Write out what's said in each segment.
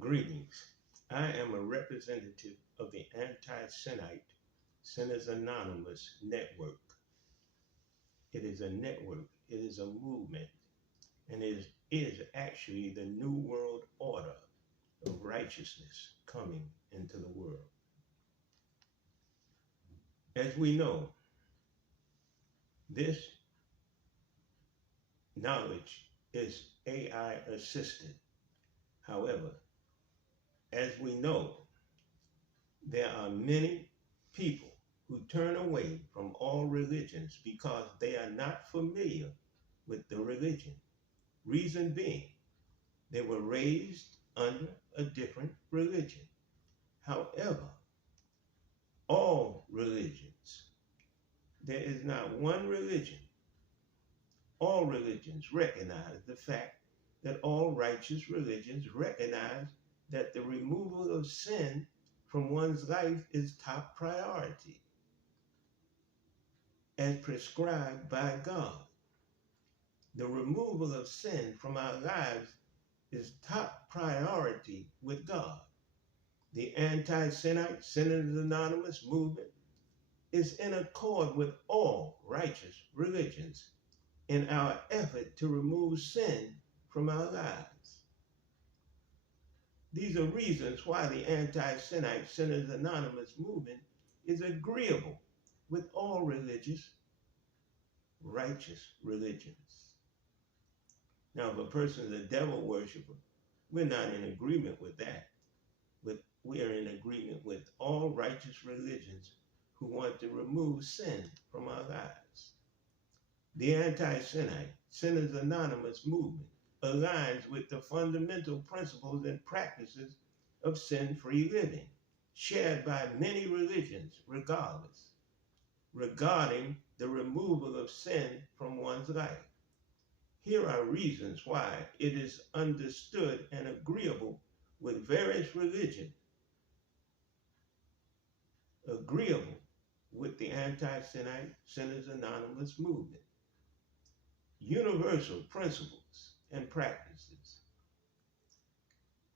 Greetings. I am a representative of the Anti-Semite Sinners Anonymous Network. It is a network, it is a movement, and it is actually the new world order of righteousness coming into the world. As we know, this knowledge is AI assisted. However, as we know, there are many people who turn away from all religions because they are not familiar with the religion. Reason being, they were raised under a different religion. However, all religions, there is not one religion, all religions recognize the fact that all righteous religions recognize that the removal of sin from one's life is top priority, as prescribed by God. The removal of sin from our lives is top priority with God. The Anti-Semite Sinners Anonymous movement is in accord with all righteous religions in our effort to remove sin from our lives. These are reasons why the Anti-Semite Sinners Anonymous movement is agreeable with all righteous religions. Now, if a person is a devil worshiper, we're not in agreement with that. We are in agreement with all righteous religions who want to remove sin from our lives. The Anti-Semite Sinners Anonymous movement aligns with the fundamental principles and practices of sin-free living, shared by many religions regarding the removal of sin from one's life. Here are reasons why it is understood and agreeable with various religions, agreeable with the Anti-Semite Sinners Anonymous movement. Universal principles and practices.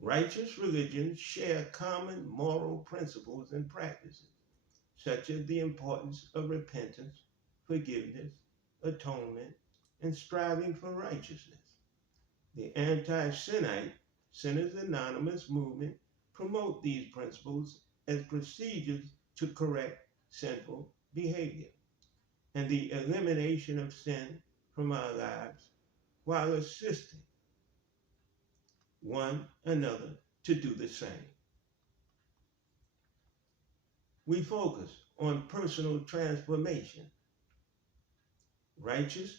Righteous religions share common moral principles and practices, such as the importance of repentance, forgiveness, atonement, and striving for righteousness. The Anti-Semite Sinners Anonymous movement promote these principles as procedures to correct sinful behavior and the elimination of sin from our lives while assisting one another to do the same. We focus on personal transformation. Righteous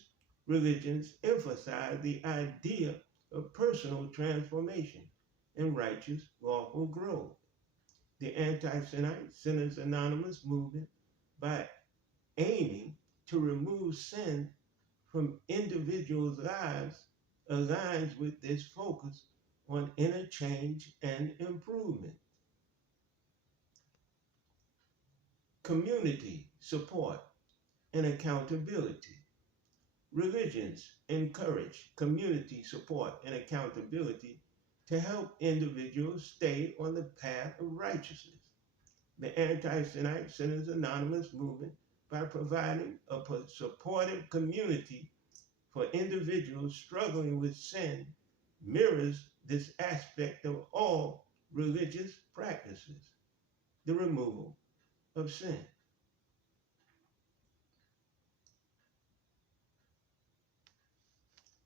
religions emphasize the idea of personal transformation and righteous lawful growth. The Anti-Semite Sinners Anonymous movement, by aiming to remove sin from individuals' lives, aligns with this focus on inner change and improvement. Community support and accountability. Religions encourage community support and accountability to help individuals stay on the path of righteousness. The Anti-Semite Sinners Anonymous movement, by providing a supportive community for individuals struggling with sin, mirrors this aspect of all religious practices, the removal of sin.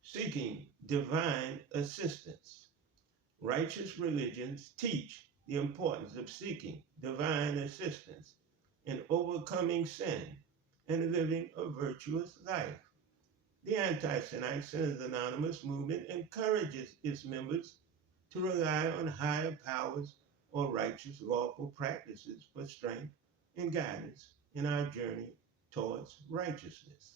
Seeking divine assistance. Righteous religions teach the importance of seeking divine assistance in overcoming sin and living a virtuous life. The Anti-Semite Sinners Anonymous movement encourages its members to rely on higher powers or righteous lawful practices for strength and guidance in our journey towards righteousness.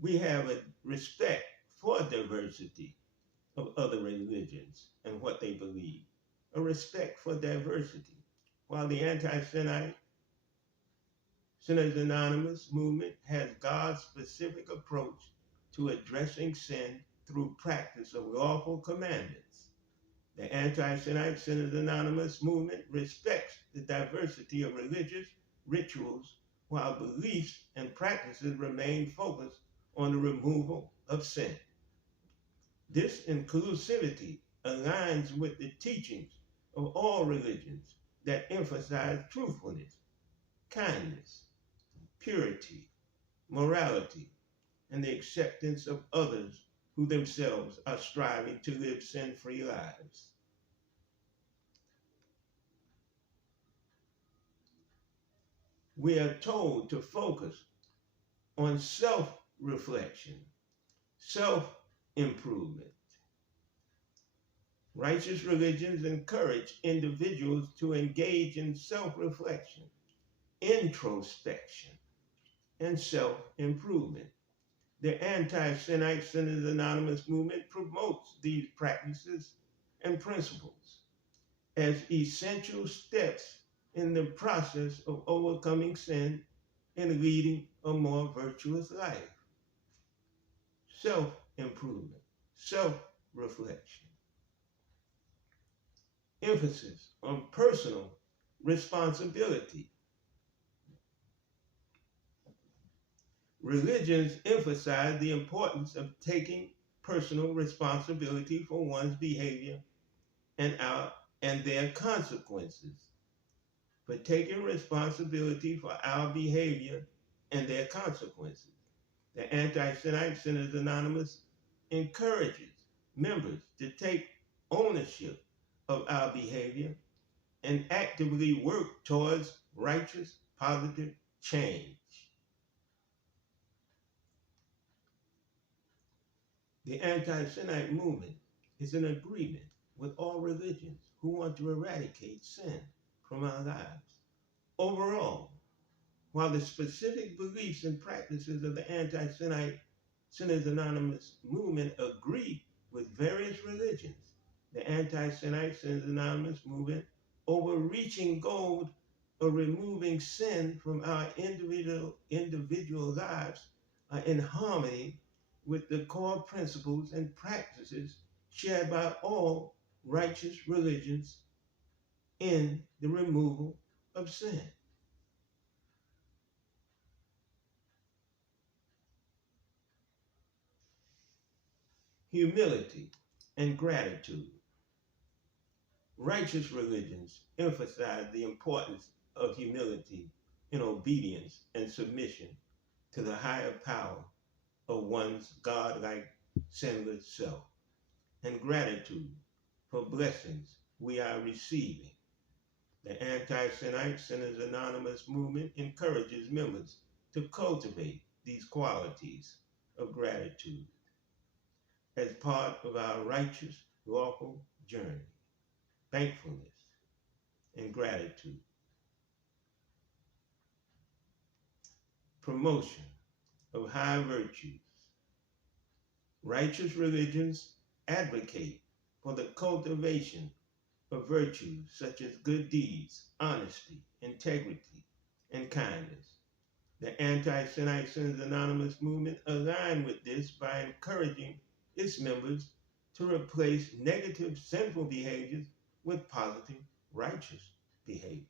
We have a respect for diversity of other religions and what they believe, a respect for diversity, while the Anti-Semite Sinners Anonymous movement has God's specific approach to addressing sin through practice of lawful commandments. The Anti-Sinite Sinners Anonymous movement respects the diversity of religious rituals while beliefs and practices remain focused on the removal of sin. This inclusivity aligns with the teachings of all religions that emphasize truthfulness, kindness, purity, morality, and the acceptance of others who themselves are striving to live sin-free lives. We are told to focus on self-reflection, self-improvement. Righteous religions encourage individuals to engage in self-reflection, introspection, and self-improvement. The Anti-Sinite Sinners Anonymous movement promotes these practices and principles as essential steps in the process of overcoming sin and leading a more virtuous life. Self-improvement, self-reflection. Emphasis on personal responsibility. Religions emphasize the importance of taking personal responsibility for one's behavior and their consequences. For taking responsibility for our behavior and their consequences. The Anti-Sinite Sinners Anonymous encourages members to take ownership of our behavior and actively work towards righteous, positive change. The Anti-Sinite movement is in agreement with all religions who want to eradicate sin from our lives. Overall, while the specific beliefs and practices of the Anti-Sinite Sinners Anonymous movement agree with various religions, the Anti-Sinite Sinners Anonymous movement overreaching goal of removing sin from our individual lives are in harmony with the core principles and practices shared by all righteous religions in the removal of sin. Humility and gratitude. Righteous religions emphasize the importance of humility in obedience and submission to the higher power of one's God-like sinless self, and gratitude for blessings we are receiving. The Anti-Sinite Sinners Anonymous movement encourages members to cultivate these qualities of gratitude as part of our righteous, lawful journey. Thankfulness and gratitude. Promotion of high virtues. Righteous religions advocate for the cultivation of virtues such as good deeds, honesty, integrity, and kindness. The Anti-Sinite Sinners Anonymous movement aligned with this by encouraging its members to replace negative sinful behaviors with positive righteous behavior.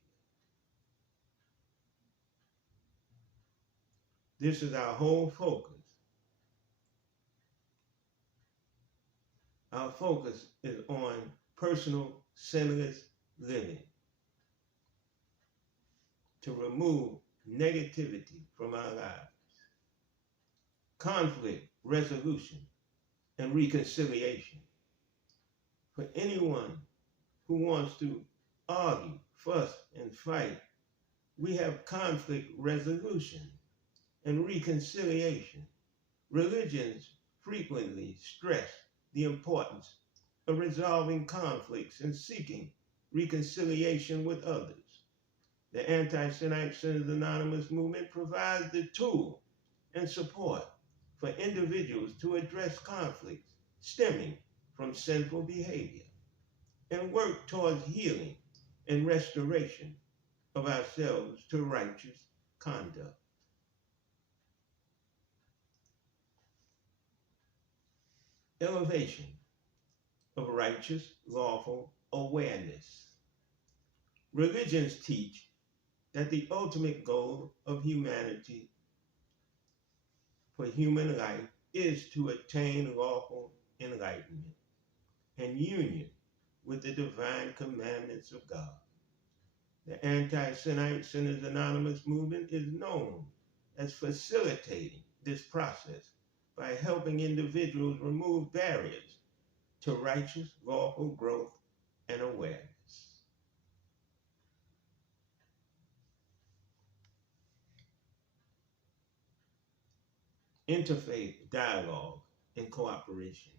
This is our whole focus. Our focus is on personal sinless living to remove negativity from our lives, conflict resolution and reconciliation. For anyone who wants to argue, fuss, and fight, we have conflict resolution and reconciliation. Religions frequently stress the importance of resolving conflicts and seeking reconciliation with others. The Anti-Sinite Sinners Anonymous movement provides the tool and support for individuals to address conflicts stemming from sinful behavior and work towards healing and restoration of ourselves to righteous conduct. elevation of righteous, lawful awareness. Religions teach that the ultimate goal of humanity for human life is to attain lawful enlightenment and union with the divine commandments of God. The Anti-Sinite Sinners Anonymous movement is known as facilitating this process by helping individuals remove barriers to righteous, lawful growth and awareness. Interfaith dialogue and cooperation.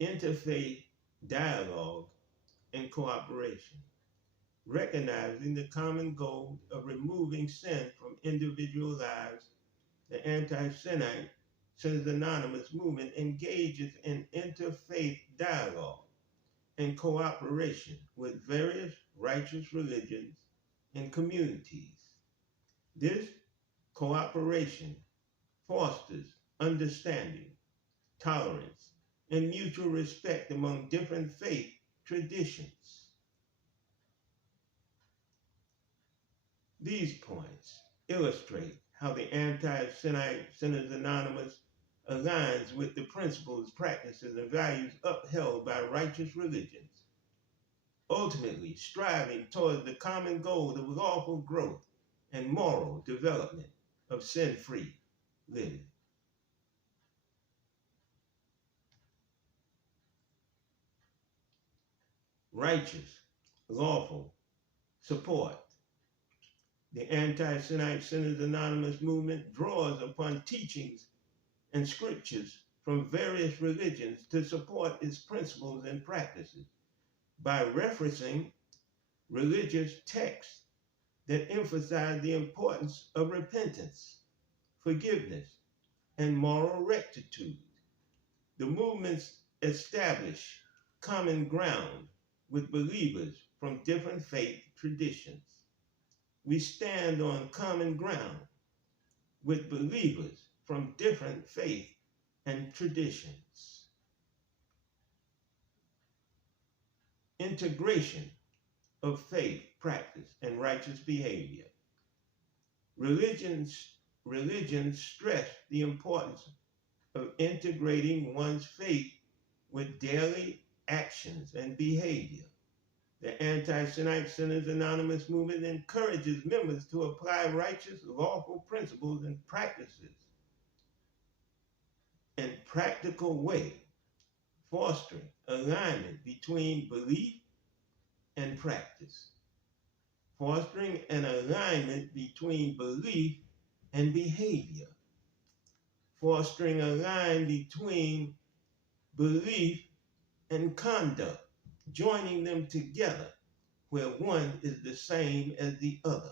Interfaith dialogue and cooperation. Recognizing the common goal of removing sin from individual lives, the Anti-Sinite Sinners Anonymous movement engages in interfaith dialogue and cooperation with various righteous religions and communities. This cooperation fosters understanding, tolerance, and mutual respect among different faith traditions. These points illustrate how the Anti-Sinite Sinners Anonymous aligns with the principles, practices, and values upheld by righteous religions, ultimately striving toward the common goal of lawful growth and moral development of sin-free living. Righteous, lawful support. The Anti-Sinite Sinners Anonymous movement draws upon teachings and scriptures from various religions to support its principles and practices by referencing religious texts that emphasize the importance of repentance, forgiveness, and moral rectitude. The movements establish common ground with believers from different faith traditions. We stand on common ground with believers from different faith and traditions. Integration of faith, practice, and righteous behavior. Religions stress the importance of integrating one's faith with daily actions and behavior. The Anti-Sinite Sinners Anonymous movement encourages members to apply righteous, lawful principles and practices in practical way, fostering alignment between belief and practice. Fostering an alignment between belief and behavior. Fostering a line between belief and conduct, joining them together where one is the same as the other.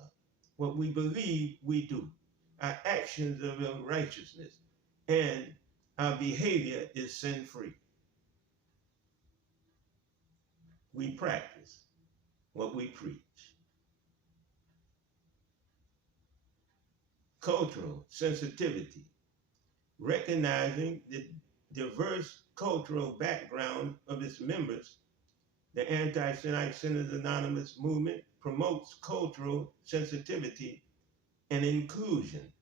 What we believe, we do. Our actions are of righteousness, and our behavior is sin-free. We practice what we preach. Cultural sensitivity. Recognizing the diverse cultural background of its members, the Anti-Sinite Sinners Anonymous movement promotes cultural sensitivity and inclusion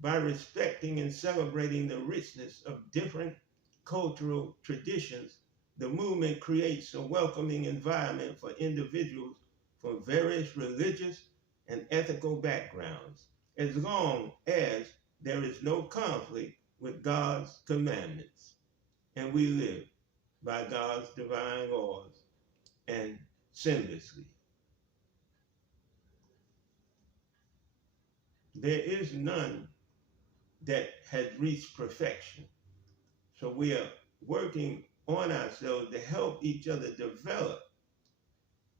by respecting and celebrating the richness of different cultural traditions. The movement creates a welcoming environment for individuals from various religious and ethical backgrounds, as long as there is no conflict with God's commandments, and we live by God's divine laws and sinlessly. There is none that has reached perfection. So we are working on ourselves to help each other develop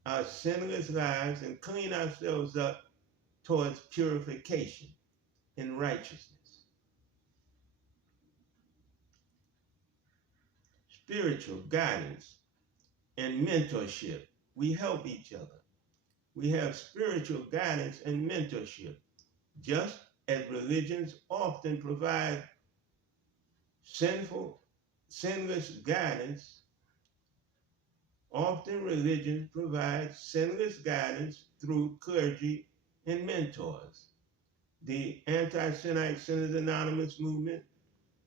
our sinless lives and clean ourselves up towards purification and righteousness. Spiritual guidance and mentorship. We help each other. We have spiritual guidance and mentorship, just as religions often provide sinless guidance. Often religions provide sinless guidance through clergy and mentors. The Anti-Sinite Sinners Anonymous movement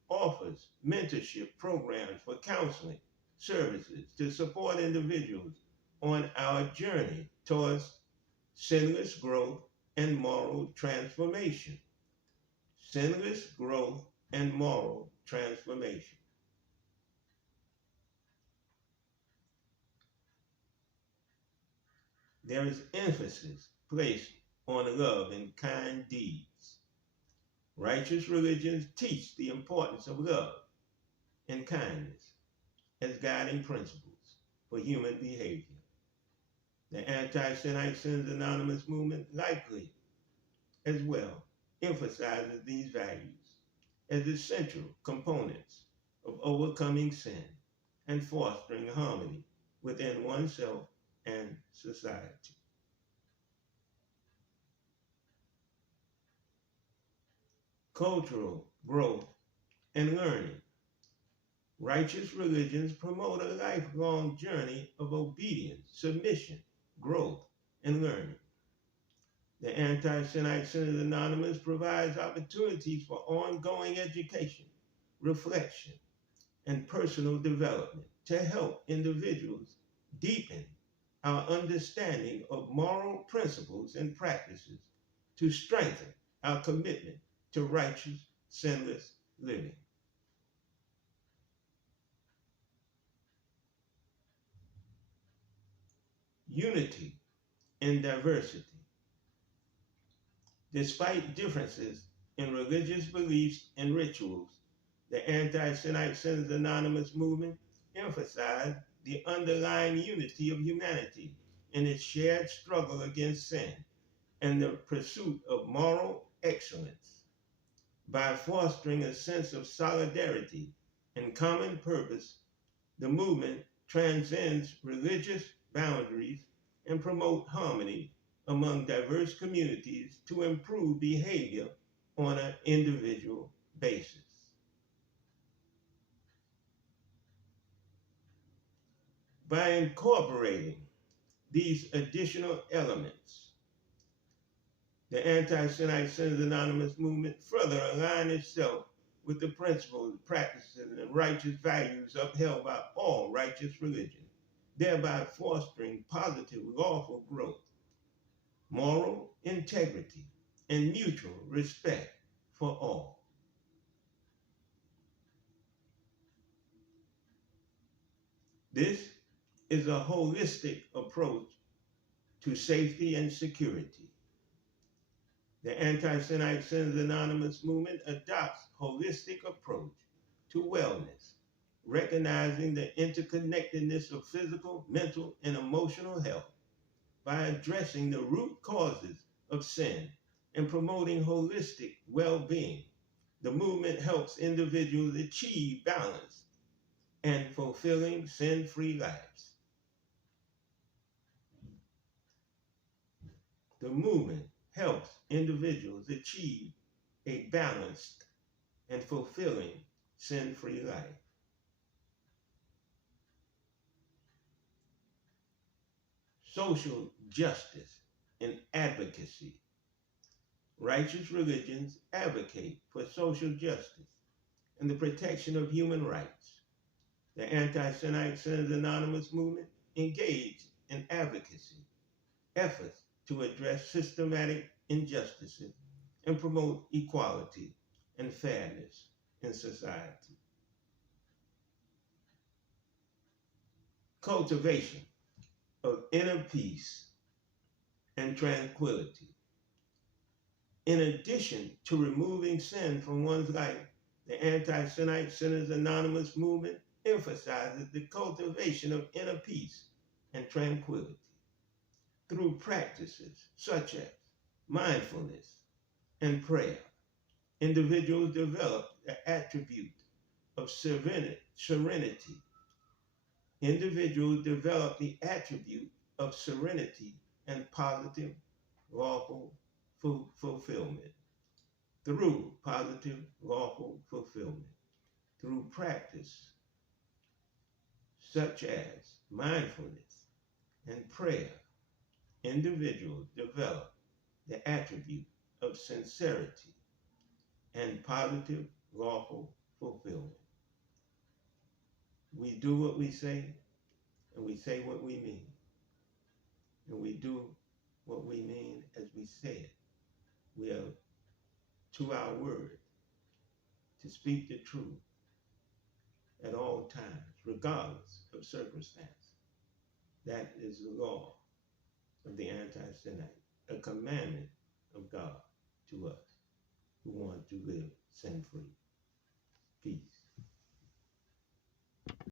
offers mentorship programs for counseling services to support individuals on our journey towards sinless growth and moral transformation. Sinless growth and moral transformation. There is emphasis placed on love and kind deeds. Righteous religions teach the importance of love and kindness as guiding principles for human behavior. The Anti-Sinite Sinners Anonymous movement likely as well emphasizes these values as essential components of overcoming sin and fostering harmony within oneself and society. Cultural growth and learning. Righteous religions promote a lifelong journey of obedience, submission, growth, and learning. The Anti-Sinite Sinners Anonymous provides opportunities for ongoing education, reflection, and personal development to help individuals deepen our understanding of moral principles and practices to strengthen our commitment to righteous, sinless living. Unity in diversity. Despite differences in religious beliefs and rituals, the Anti-Sinite Sinners Anonymous movement emphasized the underlying unity of humanity in its shared struggle against sin and the pursuit of moral excellence. By fostering a sense of solidarity and common purpose, the movement transcends religious boundaries and promotes harmony among diverse communities to improve behavior on an individual basis. By incorporating these additional elements, the Anti-Sinite Sinners Anonymous movement further aligns itself with the principles, practices, and righteous values upheld by all righteous religions, thereby fostering positive lawful growth, moral integrity, and mutual respect for all. This is a holistic approach to safety and security. The Anti-Sinite Sinners Anonymous movement adopts a holistic approach to wellness, recognizing the interconnectedness of physical, mental, and emotional health by addressing the root causes of sin and promoting holistic well-being. The movement helps individuals achieve balance and fulfilling sin-free lives. The movement helps individuals achieve a balanced and fulfilling sin-free life. Social justice and advocacy. Righteous religions advocate for social justice and the protection of human rights. The Anti-Sinite Sinners Anonymous movement engaged in advocacy, efforts to address systematic injustices and promote equality and fairness in society. Cultivation of inner peace and tranquility. In addition to removing sin from one's life, the Anti-Sinite Sinners Anonymous movement emphasizes the cultivation of inner peace and tranquility through practices such as mindfulness and prayer. Individuals develop the attribute of serenity. Individuals develop the attribute of serenity and positive, lawful fulfillment through positive, lawful fulfillment, through practice such as mindfulness and prayer, individuals develop the attribute of sincerity and positive lawful fulfillment. We do what we say, and we say what we mean. And we do what we mean as we say it. We are to our word to speak the truth at all times, regardless of circumstance. That is the law of the anti-Semite, a commandment of God to us who want to live sin-free. Peace.